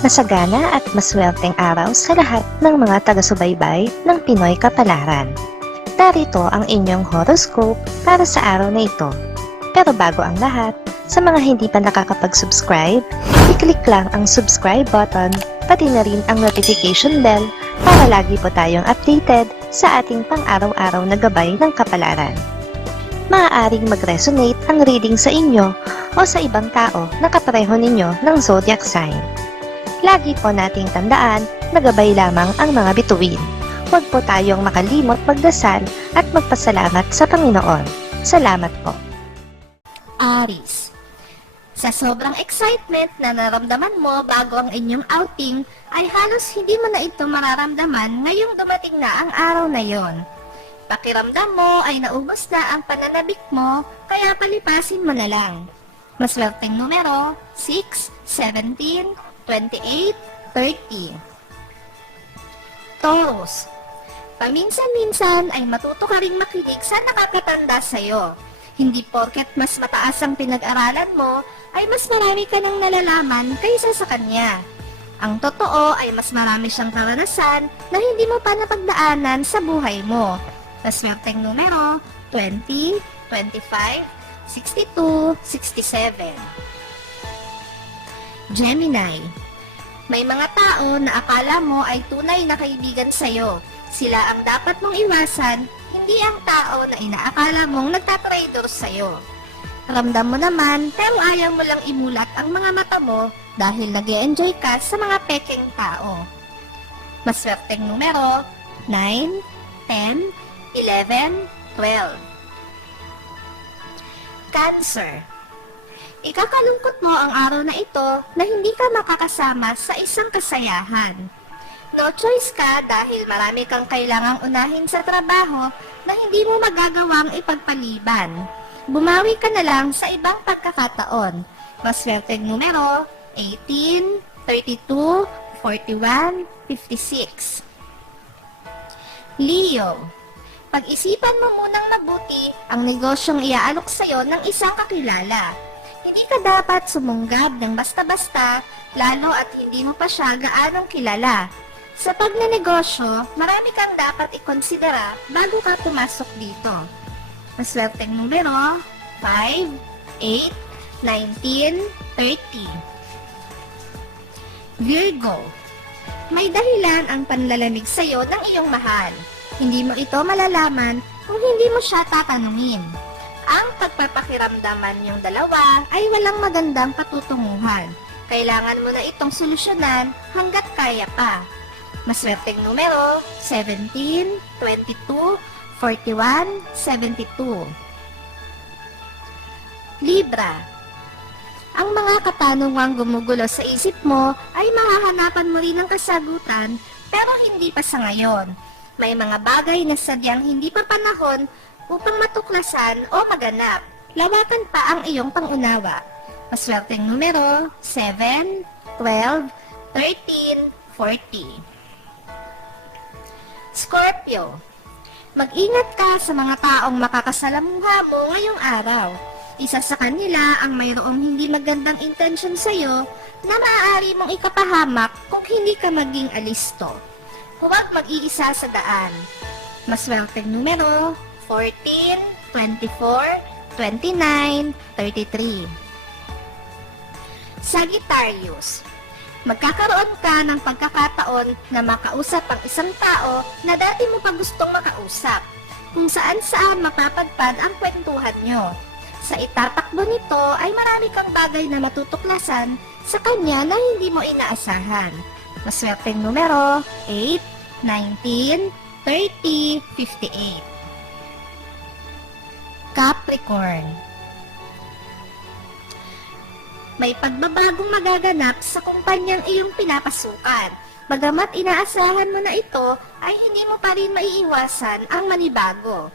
Masagana at maswerteng araw sa lahat ng mga taga-subaybay ng Pinoy Kapalaran. Narito ang inyong horoscope para sa araw na ito. Pero bago ang lahat, sa mga hindi pa nakakapag-subscribe, i-click lang ang subscribe button, pati na rin ang notification bell para lagi po tayong updated sa ating pang-araw-araw na gabay ng kapalaran. Maaaring mag-resonate ang reading sa inyo o sa ibang tao na kapareho ninyo ng zodiac sign. Lagi po nating tandaan na gabay lamang ang mga bituin. Huwag po tayong makalimot magdasal at magpasalamat sa Panginoon. Salamat po. Aries. Sa sobrang excitement na naramdaman mo bago ang inyong outing, ay halos hindi mo na ito mararamdaman ngayong dumating na ang araw na yon. Pakiramdam mo ay naubos na ang pananabik mo, kaya palipasin mo na lang. Maswerteng numero 6, 17, 28, 30. Taurus. Paminsan-minsan ay matuto ka ring makinig sa nakakatanda sa'yo. Hindi porket mas mataas ang pinag-aralan mo, ay mas marami ka nang nalalaman kaysa sa kanya. Ang totoo ay mas marami siyang karanasan na hindi mo pa napagdaanan sa buhay mo. Maswerteng numero 20, 25, 62, 67. Gemini. May mga tao na akala mo ay tunay na kaibigan sa'yo. Sila ang dapat mong iwasan, hindi ang tao na inaakala mong nagtatraidor sa'yo. Ramdam mo naman, pero ayaw mo lang imulat ang mga mata mo dahil nag-e-enjoy ka sa mga pekeng tao. Maswerteng numero 9, 10, 11, 12. Cancer. Ikakalungkot mo ang araw na ito na hindi ka makakasama sa isang kasayahan. No choice ka dahil marami kang kailangang unahin sa trabaho na hindi mo magagawang ipagpaliban. Bumawi ka na lang sa ibang pagkakataon. Maswerteng numero 18, 32, 41, 56. Leo. Pag-isipan mo munang mabuti ang negosyong iaalok sa'yo ng isang kakilala. Hindi ka dapat sumunggab ng basta-basta, lalo at hindi mo pa siya gaanong kilala. Sa pagnenegosyo, marami kang dapat ikonsidera bago ka pumasok dito. Maswerteng numero 5, 8, 19, 30. Virgo. May dahilan ang panlalamig sa'yo ng iyong mahal. Hindi mo ito malalaman kung hindi mo siya tatanungin. Ang pagpapakiramdaman yung dalawa ay walang magandang patutunguhan. Kailangan mo na itong solusyonan hanggat kaya pa. Maswerteng numero 17, 22, 41, 72. Libra. Ang mga katanungang gumugulo sa isip mo ay mahahanapan mo rin ng kasagutan pero hindi pa sa ngayon. May mga bagay na sadyang hindi pa panahon upang matuklasan o maganap. Lawakan pa ang iyong pangunawa. Maswerteng numero 7, 12, 13, 40. Scorpio. Mag-ingat ka sa mga taong makakasalamuha mo ngayong araw. Isa sa kanila ang mayroong hindi magandang intensyon sa iyo na maaari mong ikapahamak kung hindi ka maging alisto. Huwag mag-iisa sa daan. Maswerteng numero 14, 24, 29, 33. Sagittarius. Magkakaroon ka ng pagkakataon na makausap ang isang tao na dati mo pa gustong makausap, kung saan-saan mapapadpad ang kwentuhan nyo. Sa itatakbo nito ay marami kang bagay na matutuklasan sa kanya na hindi mo inaasahan. Maswerteng numero 8, 19, 30, 58. Capricorn. May pagbabagong magaganap sa kumpanyang iyong pinapasukan. Bagamat inaasahan mo na ito, ay hindi mo pa rin maiiwasan ang manibago.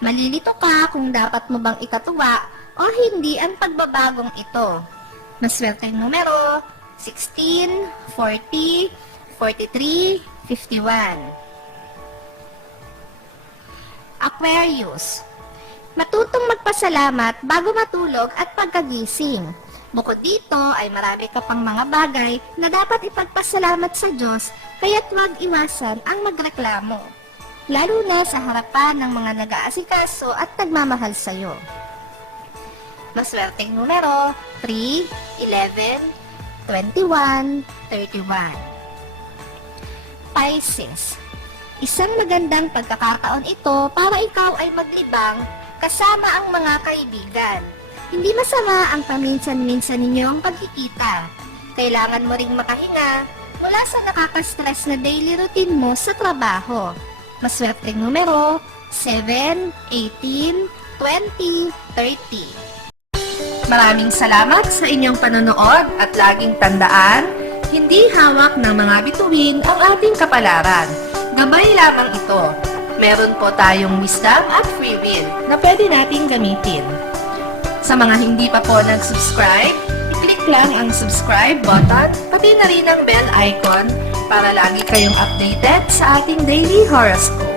Malilito ka kung dapat mo bang ikatuwa o hindi ang pagbabagong ito. Maswerteng numero 16, 40, 43, 51. Aquarius. Matutong magpasalamat bago matulog at pagkagising. Bukod dito ay marami ka pang mga bagay na dapat ipagpasalamat sa Diyos, kaya't huwag iwasan ang magreklamo, lalo na sa harapan ng mga nag-aasikaso at nagmamahal sa iyo. Maswerteng numero 3, 11, 21, 31. Pisces. Isang magandang pagkakataon ito para ikaw ay maglibang kasama ang mga kaibigan. Hindi masama ang paminsan-minsan ninyong pagkikita. Kailangan mo ring makahinga mula sa nakaka-stress na daily routine mo sa trabaho. Maswerteng numero 7, 18, 20, 30. Maraming salamat sa inyong panonood at laging tandaan, hindi hawak ng mga bituin ang ating kapalaran. Gabay lamang ito. Meron po tayong wisdom at free will na pwede nating gamitin. Sa mga hindi pa po nag-subscribe, i-click lang ang subscribe button, pati na rin ang bell icon para lagi kayong updated sa ating daily horoscope.